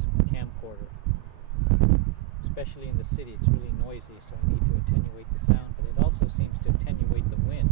this camcorder. Especially in the city, it's really noisy, so I need to attenuate the sound, but it also seems to attenuate the wind.